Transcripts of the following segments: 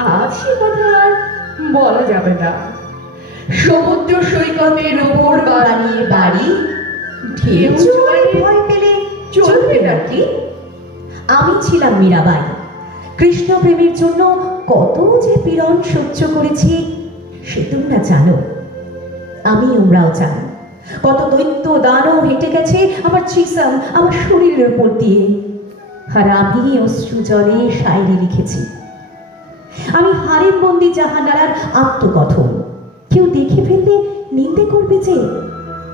আজ সে কথা আর বলা যাবে না। সমুদ্র সৈকতের ওপর বানিয়ে বাড়ি। ঢেউ জোয়ারে ভয় পেলে চলবে নাকি? আমি ছিলাম মীরাবাই। কৃষ্ণ প্রেমের জন্য কত যে পীড়ন সহ্য করেছি সে তোমরা জানো। আমি ওমরাও জানি। কত দৈত্য দানও হেঁটে গেছে আমার চিসম আমার শরীরের উপর দিয়ে। আর আমি অশ্রু জলে শায়রি লিখেছি। আমি হারেম বন্দি জাহানারার আত্মকথন। কেউ দেখে ফেললে নিন্দে করবে যে,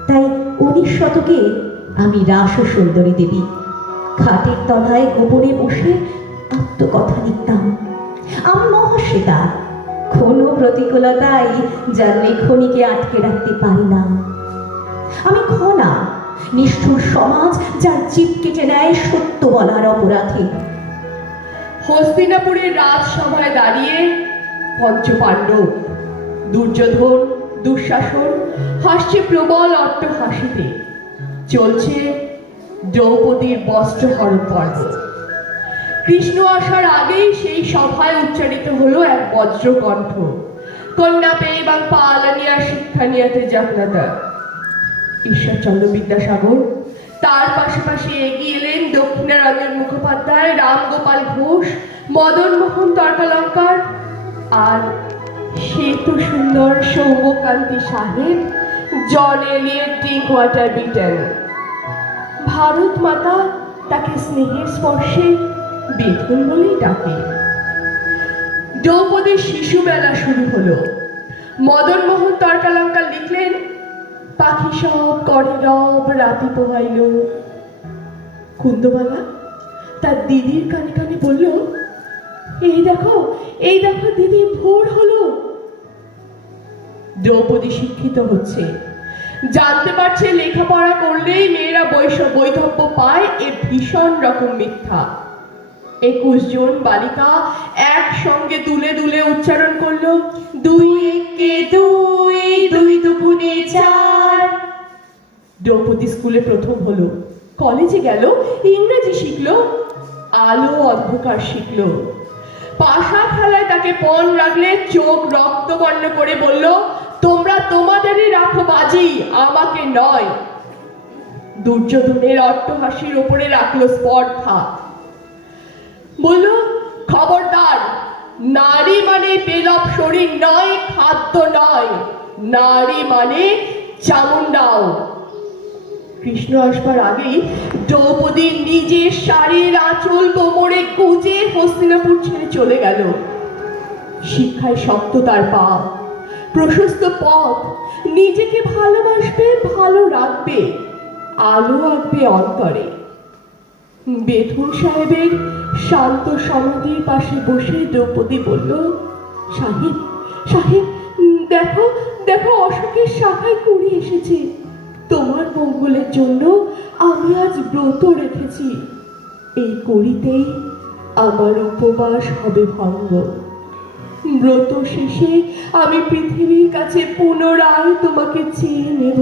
তাই উনিশ শতকে আমি রাস সুন্দরী দেবী খাটের তলায় গোপনে বসে আত্মকথা লিখতাম। আমি মহাশ্বেতা, কোনো প্রতিকূলতাই যার লেখনীকে আটকে রাখতে পারি না। আমি খনা নিষ্ঠুর সমাজ যার জীব কেটে নেয় সত্য বলার অপরাধে। হস্তিনাপুরের রাজসভায় দাঁড়িয়ে পঞ্চপাণ্ডব, দুর্যোধন, দুঃশাসন, হাসছে প্রবল অট্ট হাসিতে চলছে দ্রৌপদীর বস্ত্রহরণ পর্ব। কৃষ্ণ আসার আগেই সেই সভায় উচ্চারিত হলো এক বজ্রকণ্ঠ। কন্যা পেয়ে এবং পালানিয়া, শিক্ষা নিয়াতে ঈশ্বরচন্দ্র বিদ্যাসাগর তার পাশাপাশি এগিয়ে এলেন দক্ষিণারঞ্জন মুখোপাধ্যায় রামগোপাল ঘোষ, মদন মোহন তর্কালঙ্কার আর সেতু সুন্দর সৌম্যকান্তি সাহেব, John Elliot Drinkwater Bethune. Bharat Mata তাকে স্নেহের স্পর্শে বেথুন বলেই ডাকে। দ্রৌপদীর শিশুবেলা শুরু হলো। মদন মোহন তর্কালঙ্কার লিখলেন পাখি সব করে, রব রাতি পোহাইল। কুন্দমালা তার দিদির কানে কানে বলল, এই দেখো এই দেখো দিদি, ভোর হলো। দ্রৌপদী শিক্ষিত হচ্ছে। জানতে পারছে লেখাপড়া করলেই মেয়েরা বৈশ বৈধব্য পায়, এ ভীষণ রকম মিথ্যা। একুশ জন বালিকা একসঙ্গে দুলে দুলে উচ্চারণ করল, দুই একে দুই দ্রৌপদী স্কুলে প্রথম হলো। কলেজে গেল, ইংরেজি শিখলো, আলো অন্ধকার শিখলো। পাশা খেলায় তাকে পণ রাখলে চোখ রক্তবর্ণ করে বলল, তোমরা তোমাদেরই রাখো বাজি, আমাকে নয়। দুর্যোধনের অট্টহাসির ওপরে রাখল স্পর্ধা। বলল, খবরদার, নারী মানে পেলব শরীর নয়, খাদ্য নয়। নারী মানে চামুন্ডাও কৃষ্ণ আসবার আগেই দ্রৌপদী নিজের শাড়ির আঁচল কোমরে গুজে হস্তিনাপুর ছেড়ে চলে গেল। শিক্ষায় শক্ত তার পা, প্রশস্ত পথ, নিজেকে ভালোবাসবে, ভালো রাখবে, আলো আঁকবে অন্তরে। বেথুন সাহেবের শান্ত সমাধির পাশে বসে দ্রৌপদী বলল, সাহেব সাহেব দেখো দেখো অশোকের শাখায় কুড়ি এসেছে। তোমার মঙ্গলের জন্য আমি আজ ব্রত রেখেছি। এই করিতেই আমার উপবাস হবে ভঙ্গ। ব্রত শেষে আমি পৃথিবীর কাছে পুনরায় তোমাকে চেয়ে নেব।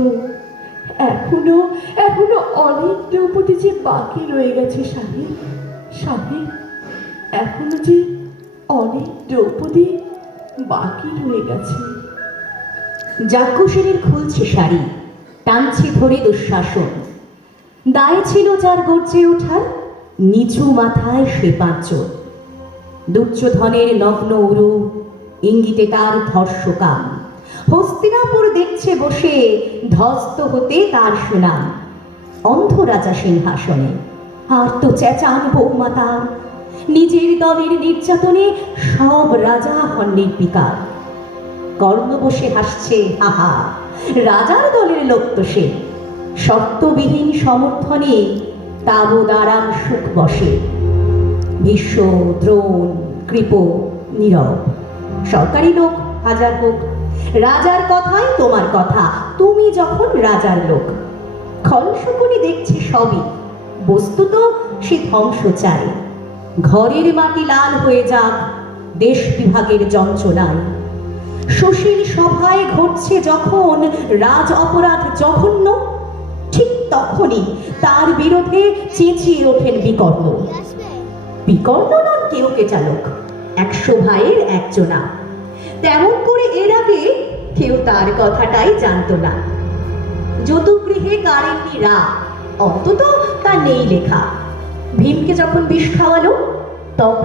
এখনও এখনও অনেক দ্রৌপদী যে বাকি রয়ে গেছে সাহেব সাহেব এখনও যে অনেক দ্রৌপদী বাকি রয়ে গেছে। যাজ্ঞসেনের খুলছে শাড়ি। টানছে ধরে দুঃশাসন। দায় ছিল যার গর্জে ওঠার, নিচু মাথায় সে পাঁচজন। দুর্যোধনের নগ্ন উরু, ইঙ্গিতে তার ধর্ষকাম। হস্তিনাপুর দেখছে বসে ধস্ত হতে তার সুনাম। অন্ধ রাজা সিংহাসনে, আর তো চেঁচান বৌমা তার নিজের দলের নির্যাতনে সব রাজা হন নির্বিকার। কর্ণ বসে হাসছে হাহা রাজার দলের লোক তো সে। শর্তবিহীন সমর্থনে তাবদ আরাম সুখ বসে। ভীষ্ম, দ্রোণ, কৃপ, নীরব। সরকারি লোক, হাজার হোক, রাজার কথাই তোমার কথা, তুমি যখন রাজার লোক। খলশকুনি দেখছে সবই, বস্তুত সে ধ্বংস চায় ঘরের মাটি লাল হয়ে যাক, দেশ বিভাগের যন্ত্রণায়। সুশীল সভায় ঘটছে যখন রাজ অপরাধ জঘন্য, ঠিক তখনই তার বিরোধে চেঁচিয়ে ওঠেন বিকর্ণ। বিকর্ণ নন কেউ কে চালক একশো ভাইয়ের একজনা। তেমন করে এর আগে কেউ তার কথাটাই জানতো না। যতুগৃহে কারেননি রা, অন্তত তা নেই লেখা। ভীমকে যখন বিষ খাওয়ালো, তখন